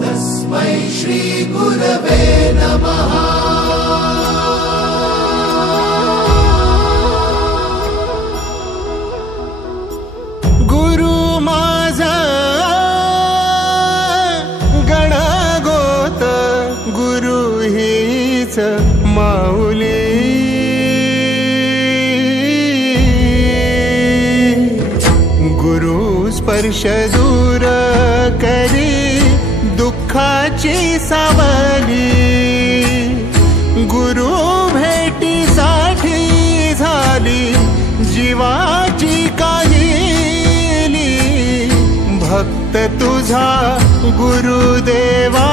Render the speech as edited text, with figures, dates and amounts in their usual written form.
तस्मै श्री गुरवे नमः। गुरु माझा गणगोत, गुरु हीच माऊली। गुरु स्पर्श दूर करी दुःखाची सावली। गुरु भेटीसाठी झाली जीवाची काहिली। भक्त तुझा गुरुदेवा